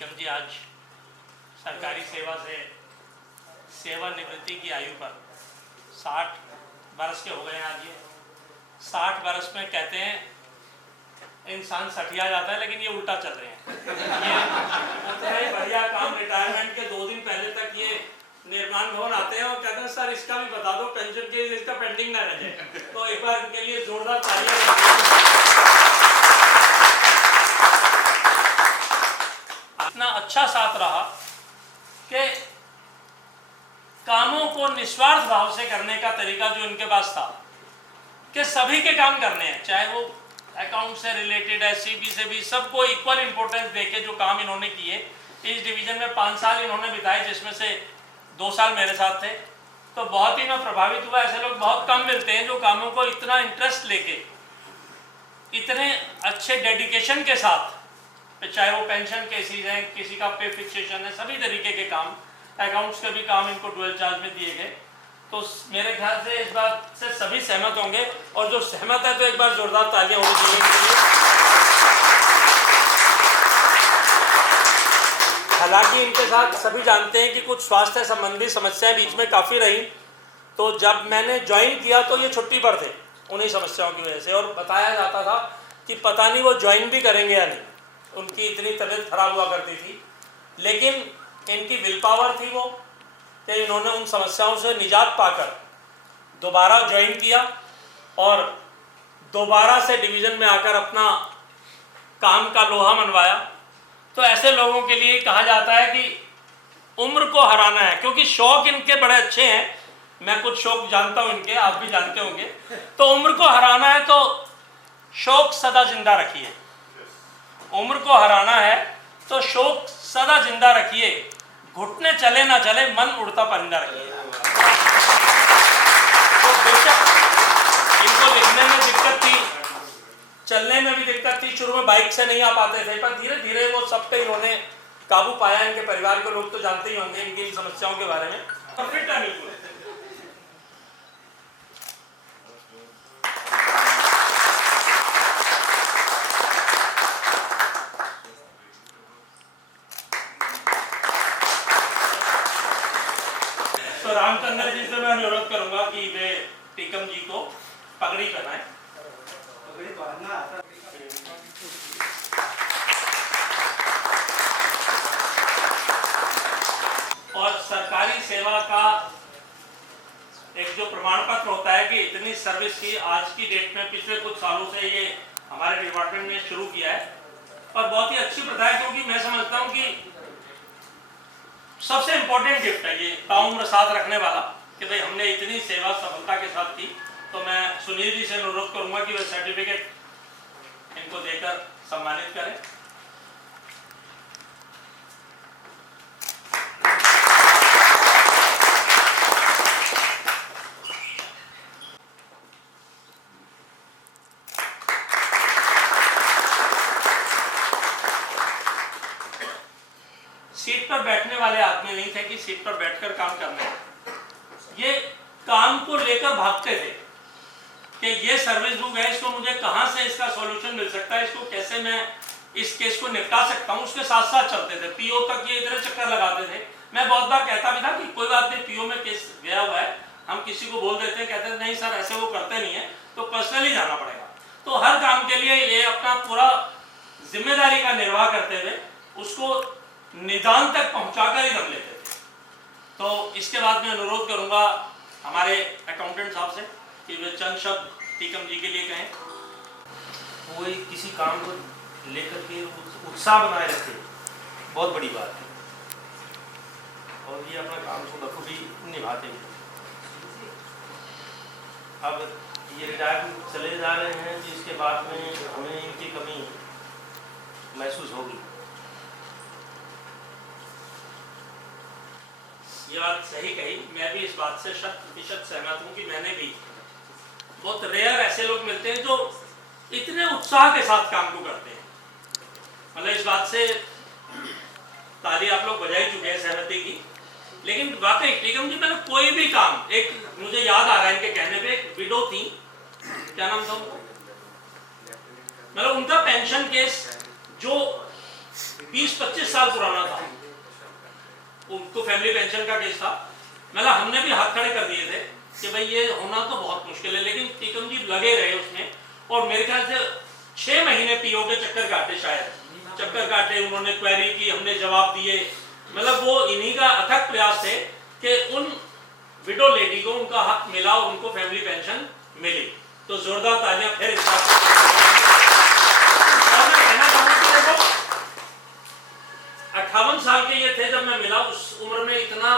टीकम जी आज सरकारी सेवा से सेवानिवृत्ति की आयु पर 60 बरस के हो गए हैं। आज ये 60 बरस में कहते हैं इंसान सठिया जाता है, लेकिन ये उल्टा चल रहे हैं। ये उतना ही बढ़िया काम रिटायरमेंट के 2 दिन पहले तक ये निर्माण भवन आते हैं और कहते हैं सर इसका भी बता दो, पेंशन के इसका पेंडिंग ना रह जाए। तो एक बार इनके लिए जोरदार तालियां। इतना अच्छा साथ रहा कि कामों को निस्वार्थ भाव से करने का तरीका जो इनके पास था कि सभी के काम करने हैं, चाहे वो अकाउंट से रिलेटेड है, सीबी से भी, सबको इक्वल इंपॉर्टेंस देके जो काम इन्होंने किए। इस डिवीजन में 5 साल इन्होंने बिताए, जिसमें से 2 साल मेरे साथ थे, तो बहुत ही मैं प्रभावित हुआ। ऐसे लोग बहुत कम मिलते हैं जो कामों को इतना इंटरेस्ट लेके, इतने अच्छे डेडिकेशन के साथ, चाहे वो पेंशन केसेस हैं, किसी का पे फिक्सेशन है, सभी तरीके के काम, अकाउंट्स के भी काम इनको डुअल चार्ज में दिए गए। तो मेरे ख्याल से इस बात से सभी सहमत होंगे, और जो सहमत है तो एक बार जोरदार तालियां होनी चाहिए। हालांकि इनके साथ सभी जानते हैं कि कुछ स्वास्थ्य संबंधी समस्याएं बीच में काफ़ी रही, तो जब मैंने ज्वाइन किया तो ये छुट्टी पर थे उन्हीं समस्याओं की वजह से, और बताया जाता था कि पता नहीं वो ज्वाइन भी करेंगे या नहीं, उनकी इतनी तबीयत खराब हुआ करती थी। लेकिन इनकी विल पावर थी वो कि इन्होंने उन समस्याओं से निजात पाकर दोबारा ज्वाइन किया और दोबारा से डिवीज़न में आकर अपना काम का लोहा मनवाया। तो ऐसे लोगों के लिए कहा जाता है कि उम्र को हराना है, क्योंकि शौक इनके बड़े अच्छे हैं, मैं कुछ शौक जानता हूँ इनके, आप भी जानते होंगे। तो उम्र को हराना है तो शौक सदा जिंदा रखिए, उम्र को हराना है तो शौक सदा जिंदा रखिए, घुटने चले ना चले मन उड़ता परिंदा रखिए। तो बेशक इनको लिखने में दिक्कत थी, चलने में भी दिक्कत थी, शुरू में बाइक से नहीं आ पाते थे, पर धीरे धीरे वो सब पे इन्होंने काबू पाया। इनके परिवार के लोग तो जानते ही होंगे इनकी इन समस्याओं के बारे में। फिट है बिल्कुल। तो रामचंद्र जी से मैं अनुरोध करूंगा कि वे टीकम जी को पगड़ी पहनाएं। और सरकारी सेवा का एक जो प्रमाण पत्र होता है कि इतनी सर्विस की आज की डेट में, पिछले कुछ सालों से ये हमारे डिपार्टमेंट ने शुरू किया है, और बहुत ही अच्छी प्रथा है, क्योंकि मैं समझता हूँ कि सबसे इम्पोर्टेंट गिफ्ट है ये ताउम्र साथ रखने वाला, कि भाई हमने इतनी सेवा सफलता के साथ की। तो मैं सुनील जी से अनुरोध करूंगा कि वे सर्टिफिकेट इनको देकर सम्मानित करें। सीट पर बैठने वाले आदमी नहीं थे कि सीट पर बैठकर काम करना है, ये काम को लेकर भागते थे कि ये सर्विस बुक है, इसको मुझे कहां से इसका सॉल्यूशन मिल सकता है, इसको कैसे मैं इस केस को निपटा सकता हूं, उसके साथ साथ चलते थे। पीओ तक ये इधर चक्कर लगाते थे। मैं बहुत बार कहता भी था कि कोई बात नहीं, पीओ में केस गया हुआ है, हम किसी को बोल देते हैं, कहते नहीं सर ऐसे वो करते नहीं है, तो पर्सनली जाना पड़ेगा। तो हर काम के लिए ये अपना पूरा जिम्मेदारी का निर्वाह करते हुए उसको निदान तक पहुंचाकर ही दम लेते थे। तो इसके बाद मैं अनुरोध करूंगा हमारे अकाउंटेंट साहब से कि वे चंद शब्द टीकम जी के लिए कहें। कोई किसी काम को लेकर के उत्साह बनाए रखे, बहुत बड़ी बात है, और ये अपना काम को बखूबी निभाते हैं। अब ये रिटायर चले जा रहे हैं, जिसके बाद में हमें इनकी कमी महसूस होगी। ये बात सही कही, मैं भी इस बात से 100% सहमत हूँ कि मैंने भी, बहुत रेयर ऐसे लोग मिलते हैं जो इतने उत्साह के साथ काम को करते हैं। मतलब इस बात से ताली आप लोग बजा ही चुके हैं सहमति की। लेकिन वाकई टीकम जी मैंने कोई भी काम, एक मुझे याद आ रहा है इनके कहने पे, एक विडो थी, क्या नाम था उनका, मतलब उनका पेंशन केस जो 20-25 साल पुराना था, उनको फैमिली पेंशन का केस था। मतलब हमने भी हाथ खड़े कर दिए थे कि भाई ये होना तो बहुत मुश्किल है, लेकिन टीकम जी लगे रहे उसमें, और मेरे ख्याल से 6 महीने पीओ के चक्कर काटे, शायद चक्कर काटे, उन्होंने क्वेरी की, हमने जवाब दिए। मतलब वो इन्हीं का अथक प्रयास थे कि उन विडो लेडी को उनका हक मिला और उनको फैमिली पेंशन मिली। तो जोरदार तालियां फिर इस बात और मैं कहना चाहूँगा कि 58 साल के ये थे जब मैं मिला, उस उम्र में इतना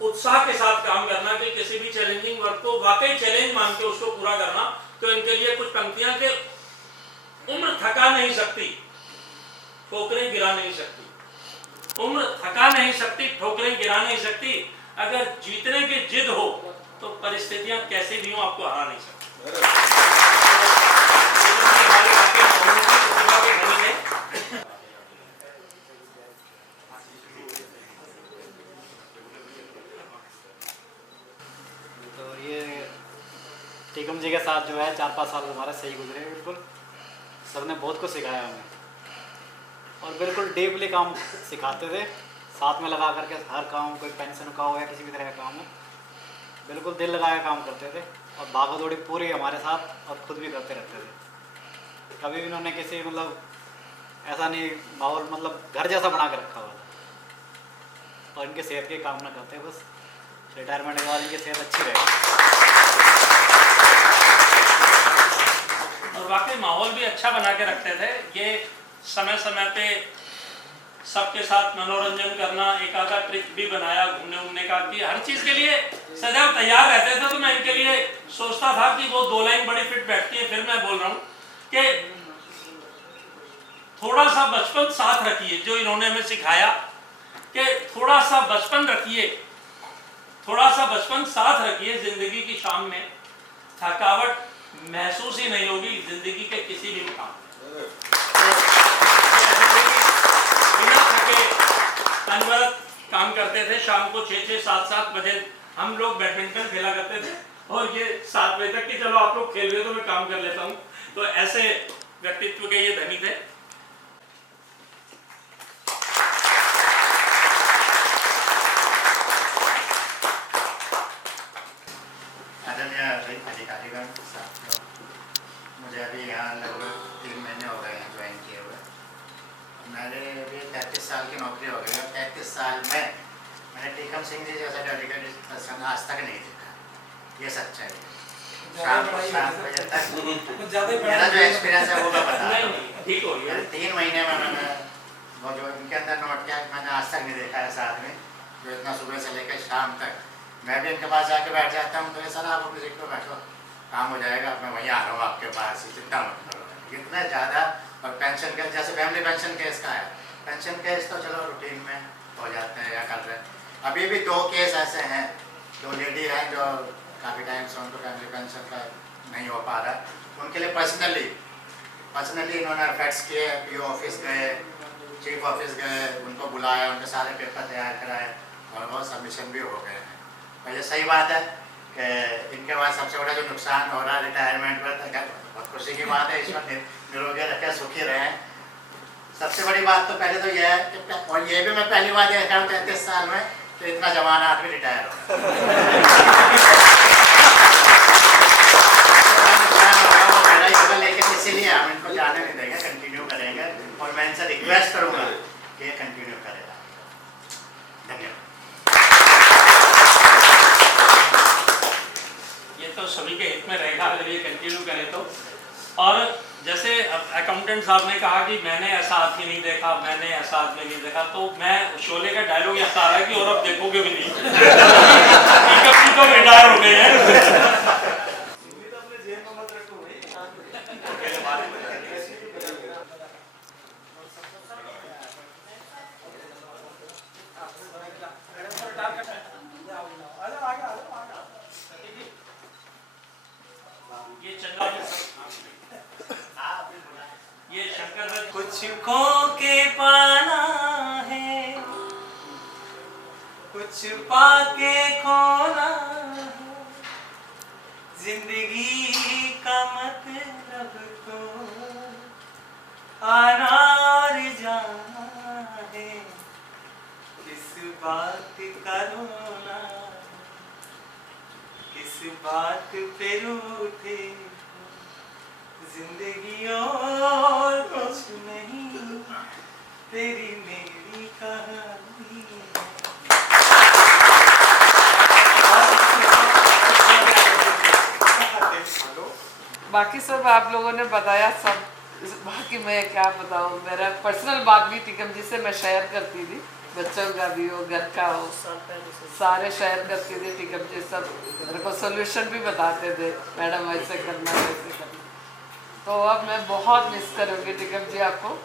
उत्साह के साथ काम करना कि किसी भी चैलेंजिंग वर्क को वाकई चैलेंज मान के उसको पूरा करना। तो इनके लिए कुछ पंक्तियां के उम्र थका नहीं सकती, ठोकरें गिरा नहीं सकती। उम्र थका नहीं सकती, ठोकरें गिरा नहीं सकती। अगर जीतने की जिद हो तो परिस्थितियां कैसे भी हो आपको हरा नहीं सकती। तो ये टीकम जी के साथ जो है 4-5 साल हमारे सही गुजरे। बिल्कुल सर ने बहुत कुछ सिखाया हमें, और बिल्कुल डीपली काम सिखाते थे, साथ में लगा करके हर काम, कोई पेंशन का हो या किसी भी तरह का काम हो, बिल्कुल दिल लगा के काम करते थे। और भागा दौड़ी पूरी हमारे साथ, और खुद भी करते रहते थे। कभी भी उन्होंने किसी मतलब ऐसा नहीं माहौल मतलब घर जैसा बना के रखा हुआ था। और इनके सेहत की कामना करते हैं, बस रिटायरमेंट के बाद इनकी सेहत अच्छी रहेगी। और वाकई माहौल भी अच्छा बना के रखते थे। ये समय समय पे सबके साथ मनोरंजन करना, एक आधा ट्रिप भी बनाया घूमने उमने का, कि हर चीज़ के लिए सदैव तैयार रहते थे। तो मैं इनके लिए सोचता था कि वो 2 लाइन बड़ी फिट बैठती है। फिर मैं बोल रहा हूँ कि थोड़ा सा बचपन साथ रखिए, जो इन्होंने हमें सिखाया कि थोड़ा सा बचपन रखिए, थोड़ा सा बचपन साथ रखिए। जिंदगी की शाम में थकावट महसूस ही नहीं होगी जिंदगी के किसी भी मुकाम में। बिना थके अनवरत काम करते थे। शाम को 6-7 बजे हम लोग बैडमिंटन खेला करते थे, और ये 7 बजे तक कि चलो आप लोग खेल रहे हो तो मैं काम कर लेता हूँ। तो ऐसे व्यक्तित्व के ये धनी थे। अधिकारीगण साथियों, मुझे अभी यहाँ लगभग 3 महीने हो गए हैं ज्वाइन किए हुए। मेरे अभी 33 साल की नौकरी हो गई है। 33 साल में मैंने टीकम सिंह जी जैसा डेडिकेटेड पर्सन आज तक नहीं देखा। ये सच्चाई है। शाम को 7 बजे तक मेरा जो एक्सपीरियंस है वो मैं बता रहा हूँ। 3 महीने में मैंने वो जो इनके अंदर नोट किया, मैंने आज तक नहीं देखा ऐसा आदमी जो इतना सुबह से लेकर शाम तक। मैं भी इनके पास जाके बैठ जाता हूँ, तो ये सर आप अपनी सीट पर बैठो, काम हो जाएगा, मैं वहीं आ रहा हूँ आपके पास, चिंता मत करो। इतना ज़्यादा। और पेंशन का जैसे फैमिली पेंशन केस का है, पेंशन केस तो चलो रूटीन में हो जाते हैं या कर रहे हैं। अभी भी 2 केस ऐसे हैं, 2 लेडी हैं जो काफ़ी टाइम से उनको फैमिली पेंशन का नहीं हो पा रहा। उनके लिए पर्सनली इन्होंने एफर्ट्स किए, PO ऑफिस गए, चीफ ऑफिस गए, उनको बुलाया, उनके सारे पेपर तैयार कराए, और वो सबमिशन भी हो गए हैं। और ये सही बात है कि इनके बाद सबसे बड़ा जो नुकसान हो रहा है रिटायरमेंट पर, बहुत खुशी की बात है, ईश्वर निरोगी रखे, सुखी रहे। सबसे बड़ी बात तो पहले तो यह है कि, और ये भी मैं पहली बार देखा हूँ 33 साल में, तो इतना जवान आदमी रिटायर हो लेकिन इसीलिए हम इनको जाने नहीं देंगे, कंटिन्यू करेंगे। और मैं इनसे रिक्वेस्ट करूँगा कि ये कंटिन्यू करेगा। धन्यवाद। तो सभी के हित में रहेगा अगर ये कंटिन्यू करें तो। और जैसे अकाउंटेंट साहब ने कहा कि मैंने ऐसा आदमी नहीं देखा, मैंने ऐसा आदमी नहीं देखा, तो मैं शोले का डायलॉग याद आ रहा है कि और अब देखोगे भी नहीं। तो रिटायर हो गए हैं। ये शंकर कुछ खो के पाना है, कुछ पाके खोना है, जिंदगी का मतलब तो आना और बात करो ना, किस बात पे रूठे, जिंदगी और कुछ नहीं, तेरी मेरी कहानी बाकी सब आप लोगों ने बताया सब, बाकी मैं क्या बताऊँ, मेरा पर्सनल बात भी टीकम जी से मैं शेयर करती थी, बच्चों का भी हो, घर का हो, सारे शेयर करती थी। टीकम जी सब मेरे को सोल्यूशन भी बताते थे, मैडम ऐसे करना वैसे करना। तो अब मैं बहुत मिस करूँगी टीकम जी आपको।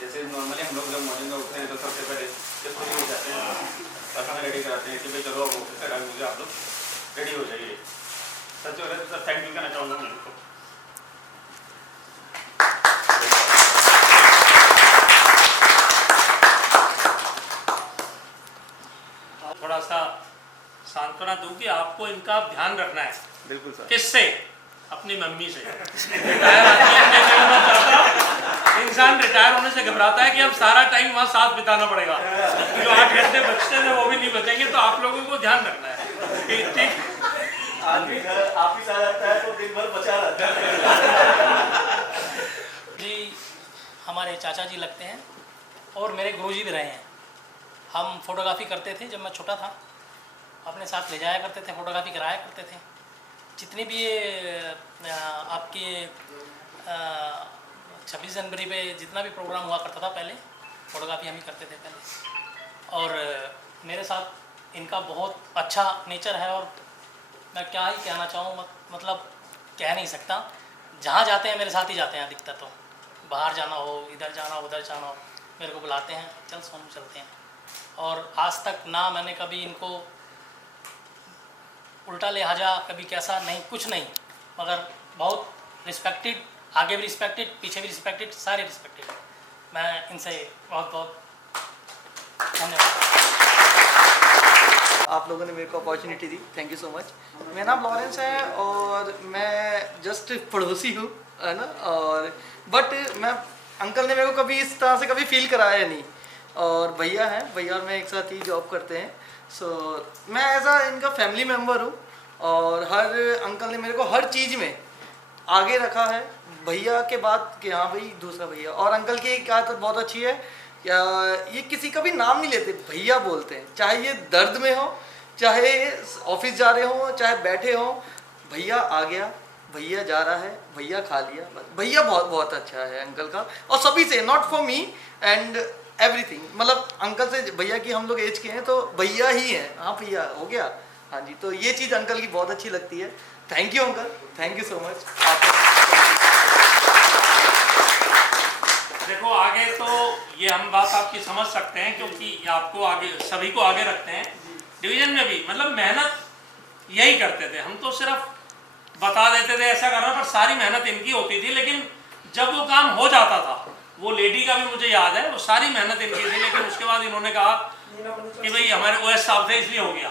जैसे नॉर्मली हम लोग जब मॉर्निंग में उठते हैं तो सबसे पहले जब फ्री हो जाते हैं तो खाना रेडी कराते हैं कि भाई चलो अब ऑफिस का टाइम हो गया, आप लोग रेडी हो जाइए। सच हो रहा है तो सर थैंक यू कहना चाहूँगा मैं आपको। थोड़ा सा सांत्वना दूं कि आपको इनका ध्यान रखना है। बिल्कुल सर। किससे? अपनी मम्मी से। रिटायर आदमी अपने नहीं होना चाहता, इंसान रिटायर होने से घबराता है कि अब सारा टाइम वहाँ साथ बिताना पड़ेगा, जो 8 घंटे बचते थे वो भी नहीं बचेंगे। तो आप लोगों को ध्यान रखना है कि ठीक आदमी आप ही साथ आता है तो दिन भर बचा रहता है। जी हमारे चाचा जी लगते हैं और मेरे गुरुजी भी रहे हैं। हम फोटोग्राफी करते थे, जब मैं छोटा था अपने साथ ले जाया करते थे, फोटोग्राफी कराया करते थे। जितनी भी ये आपके 26 जनवरी पे जितना भी प्रोग्राम हुआ करता था पहले, फोटोग्राफी हम ही करते थे पहले। और मेरे साथ इनका बहुत अच्छा नेचर है और मैं क्या ही कहना चाहूँ, मतलब कह नहीं सकता। जहाँ जाते हैं मेरे साथ ही जाते हैं अधिकतर, तो बाहर जाना हो, इधर जाना हो, उधर जाना हो, मेरे को बुलाते हैं, चल सोनू चलते हैं। और आज तक ना मैंने कभी इनको उल्टा लिहाजा कभी कैसा नहीं, कुछ नहीं, मगर बहुत रिस्पेक्टेड, आगे भी रिस्पेक्टेड, पीछे भी रिस्पेक्टेड, सारे रिस्पेक्टेड। मैं इनसे बहुत बहुत धन्यवाद। आप लोगों ने मेरे को opportunity the, thank you so much. मेरा नाम लॉरेंस है और मैं जस्ट पड़ोसी हूँ, है ना। और बट मैं अंकल ने मेरे को कभी इस तरह से कभी फील कराया नहीं। और भैया हैं, भैया और मैं एक साथ ही जॉब करते हैं। सो मैं एज आ इनका फैमिली मेम्बर हूँ और हर अंकल ने मेरे को हर चीज़ में आगे रखा है, भैया के बाद कि हाँ भाई दूसरा भैया। और अंकल की एक आदत बहुत अच्छी है, ये किसी का भी नाम नहीं लेते, भैया बोलते हैं। चाहे ये दर्द में हो, चाहे ऑफिस जा रहे हो, चाहे बैठे हो, भैया आ गया, भैया जा रहा है, भैया खा लिया, भैया बहुत बहुत अच्छा है अंकल का। और सभी से, not for me and everything, मतलब अंकल से, भैया की हम लोग एज के हैं तो भैया ही हैं। हाँ भैया हो गया, हाँ जी। तो ये चीज़ अंकल की बहुत अच्छी लगती है। Thank you uncle, thank you so much. देखो आगे तो ये हम बात आपकी समझ सकते हैं, क्योंकि आपको आगे, सभी को आगे रखते हैं डिवीजन में भी। मतलब मेहनत यही करते थे, हम तो सिर्फ बता देते थे ऐसा करना, पर सारी मेहनत इनकी होती थी। लेकिन जब वो काम हो जाता था, वो लेडी का भी मुझे याद है, वो सारी मेहनत इनकी थी। लेकिन उसके बाद इन्होंने कहा कि भाई हमारे ओएस साहब थे इसलिए हो गया।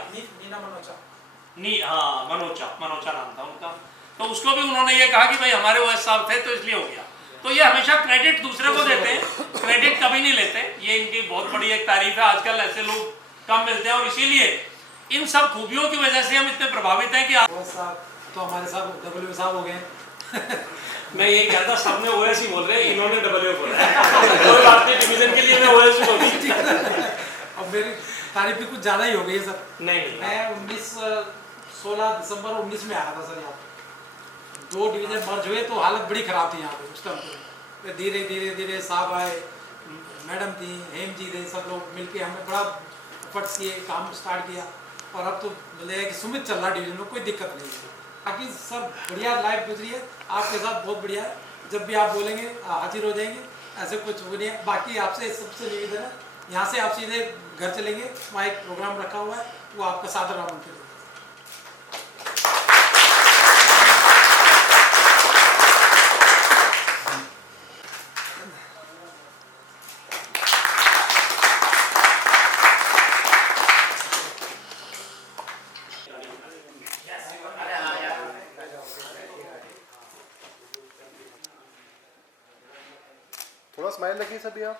हाँ मनोचा नाम था उनका। तो उसको भी उन्होंने ये कहा कि भाई हमारे ओएस साहब थे तो इसलिए हो गया। तो ये हमेशा क्रेडिट दूसरे को देते हैं, क्रेडिट कभी नहीं लेते। ये इनकी बहुत बड़ी एक तारीफ है। आजकल ऐसे लोग कम मिलते हैं और इसीलिए इन सब खूबियों की वजह से हम इतने प्रभावित हैं कि तो हमारे साहब डब्ल्यू साहब हो गए। मैं यही कहता, सबने ओएस ही बोल रहे हैं, इन्होंने डब्ल्यू बोला है। कोई बात नहीं, डिवीजन के लिए मैं ओएस ही बोली। अब मेरी तारीफ भी कुछ ज़्यादा ही हो गई है सर। नहीं, मैं 16 दिसंबर 19 में आया था सर यहाँ पे। 2 डिवीजन मर्ज हुए तो हालत बड़ी ख़राब थी यहाँ पे उस टाइम पे। धीरे धीरे धीरे साहब आए, मैडम थी, हेम जी थे, सब लोग मिलके हमने बड़ा एफर्ट्स किए, काम स्टार्ट किया। और अब तो बोले कि सुमित चल रहा डिवीजन में, कोई दिक्कत नहीं है। बाकी सब बढ़िया लाइफ गुजरी है आपके साथ, बहुत बढ़िया है। जब भी आप बोलेंगे हाजिर हो जाएंगे, ऐसे कुछ हो नहीं है। बाकी आपसे सबसे निवेदन है, यहाँ से आप सीधे घर चलेंगे, वहाँ एक प्रोग्राम रखा हुआ है, वो आपका सादर आमंत्रित है। थोड़ा स्माइल रखिए सभी आप।